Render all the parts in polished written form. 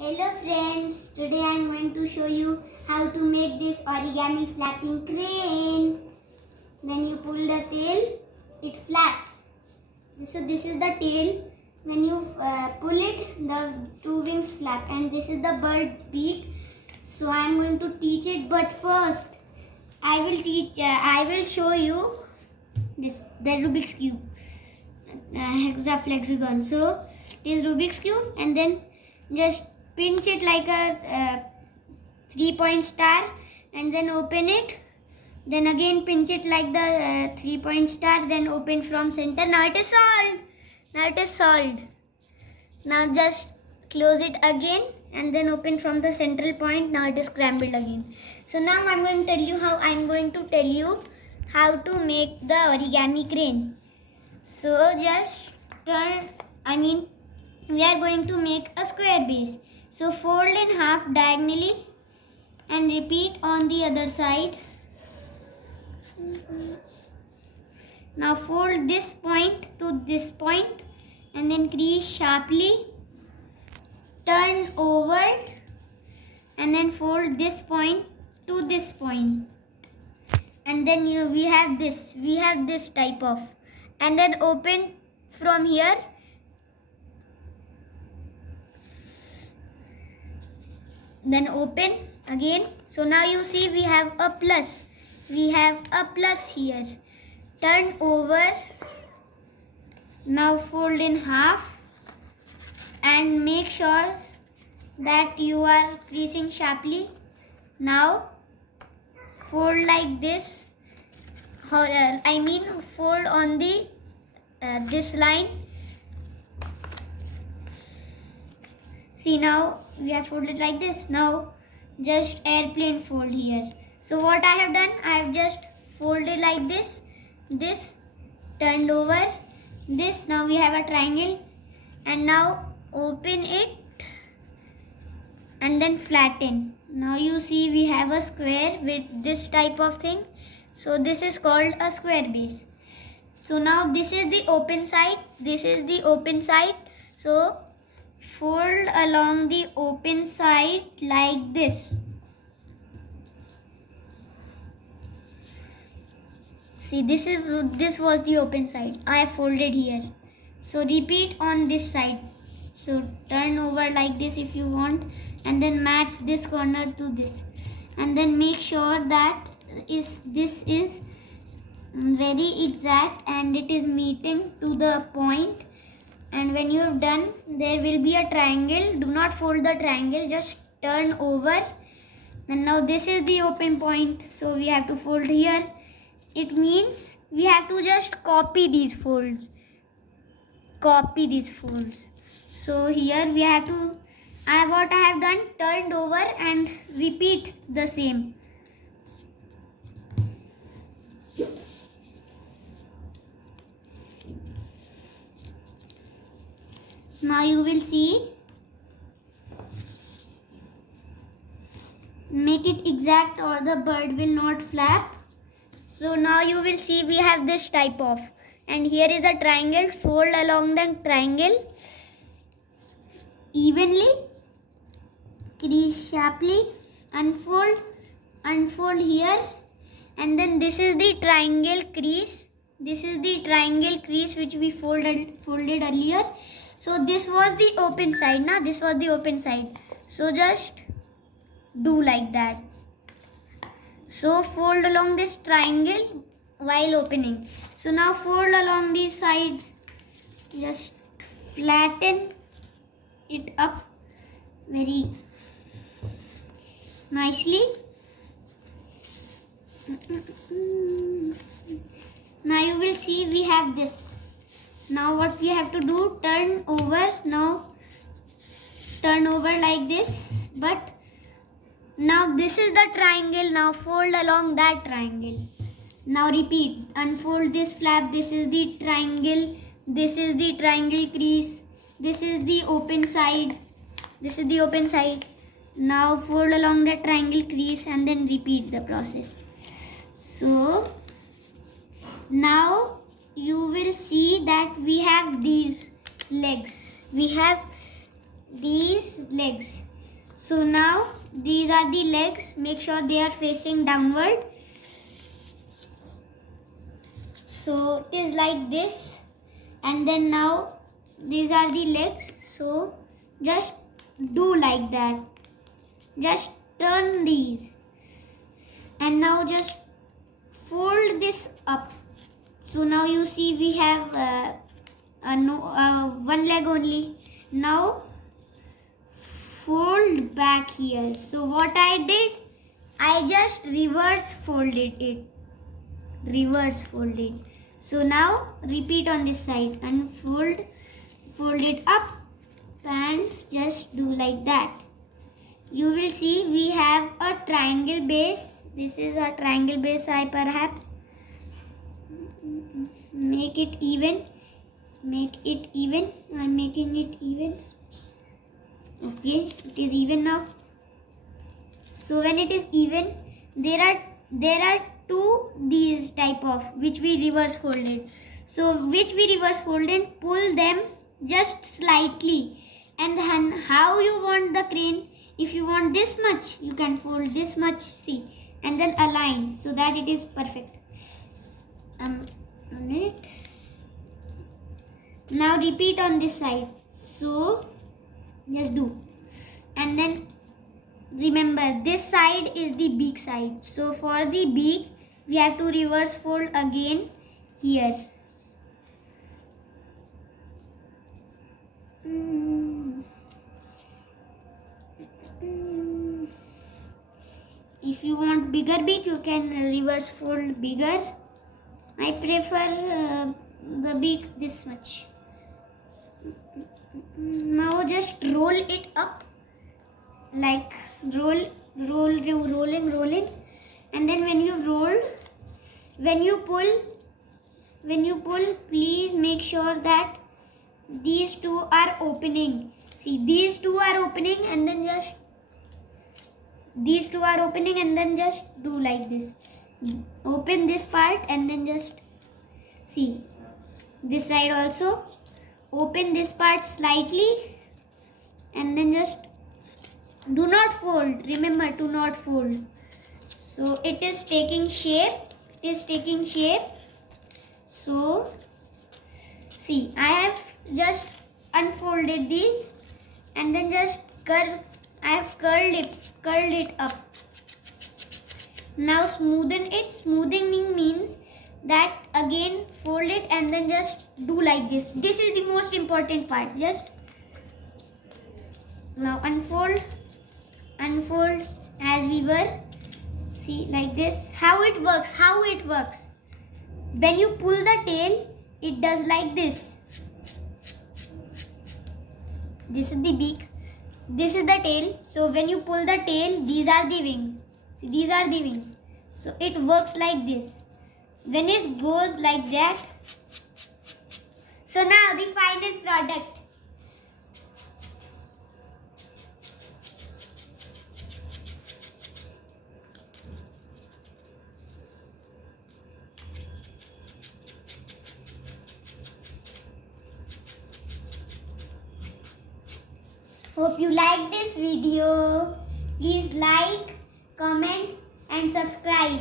Hello friends, today I am going to show you how to make this origami flapping crane. When you pull the tail, it flaps. So this is the tail. When you pull it, the two wings flap, and this is the bird's beak. So I am going to teach it, but first I will show you the Rubik's cube, hexaflexagon. So it is Rubik's cube, and then just pinch it like a 3-point star and then open it. Then again pinch it like the 3-point star, then open from center. Now it is solved. Now just close it again and then open from the central point. Now it is scrambled again. So now I'm going to tell you how to make the origami crane. So just we are going to make a square base. So fold in half diagonally and repeat on the other side. Now fold this point to this point and then crease sharply. Turn over and then fold this point to this point. And then we have this type of, and then open from here. Then open again. So now you see we have a plus. We have a plus here. Turn over. Now fold in half and make sure that you are creasing sharply. Now fold like this. Fold on the this line. See, now we have folded like this. Now just airplane fold here. So what I have done, I have just folded like this, turned over, this. Now we have a triangle, and now open it and then flatten. Now you see we have a square with this type of thing. So this is called a square base. So now this is the open side. So fold along the open side like this. See, this was the open side. I have folded here. So repeat on this side. So turn over like this if you want, and then match this corner to this, and then make sure that this is very exact and it is meeting to the point. And when you have done, there will be a triangle. Do not fold the triangle, just turn over. And now this is the open point, so we have to fold here. It means we have to just copy these folds. So here we have to, what I have done, turned over and repeat the same. Now you will see, make it exact or the bird will not flap. So now you will see we have this type of, and here is a triangle. Fold along the triangle evenly, crease sharply, unfold here, and then this is the triangle crease. This is the triangle crease which we folded earlier. So this was the open side. Now this was the open side. So just do like that. So fold along this triangle while opening. So now fold along these sides. Just flatten it up very nicely. Now you will see we have this. Now what we have to do, turn over. Now turn over like this, but now this is the triangle. Now fold along that triangle. Now repeat, unfold this flap. This is the triangle. This is the triangle crease. This is the open side. Now fold along the triangle crease and then repeat the process. So now you will see that we have these legs. So now these are the legs. Make sure they are facing downward. So it is like this, and then now these are the legs. So just do like that. Just turn these, and now just fold this up. So now you see we have one leg only. Now fold back here. So what I did, I just reverse folded it. Reverse folded. So now repeat on this side. Unfold, fold it up, and just do like that. You will see we have a triangle base. This is a triangle base. I perhaps make it even. Make it even. I'm making it even. Okay, it is even now. So when it is even, there are two these type of which we reverse folded. So which we reverse folded, pull them just slightly, and then how you want the crane. If you want this much, you can fold this much. See, and then align so that it is perfect. A minute. Now repeat on this side. So just do, and then remember this side is the beak side. So for the beak, we have to reverse fold again here. If you want bigger beak, you can reverse fold bigger. I prefer the beak this much. Now just roll it up, like rolling, and then when you pull, please make sure that these two are opening. See, these two are opening, and then just do like this. Open this part, and then just see this side also. Open this part slightly, and then just do not fold. Remember to not fold. So it is taking shape. So see, I have just unfolded these, and then just I have curled it up. Now smoothen it. Smoothening means that again fold it, and then just do like this. This is the most important part. Just now unfold as we were. See, like this. How it works. When you pull the tail, it does like this. This is the beak. This is the tail. So when you pull the tail, these are the wings. See, these are the wings. So it works like this. When it goes like that. So now the final product. Hope you like this video. Please like, comment and subscribe.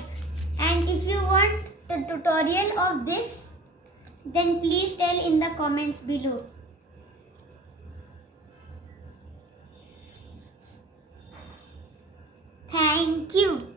And if you want a tutorial of this, then please tell in the comments below. Thank you.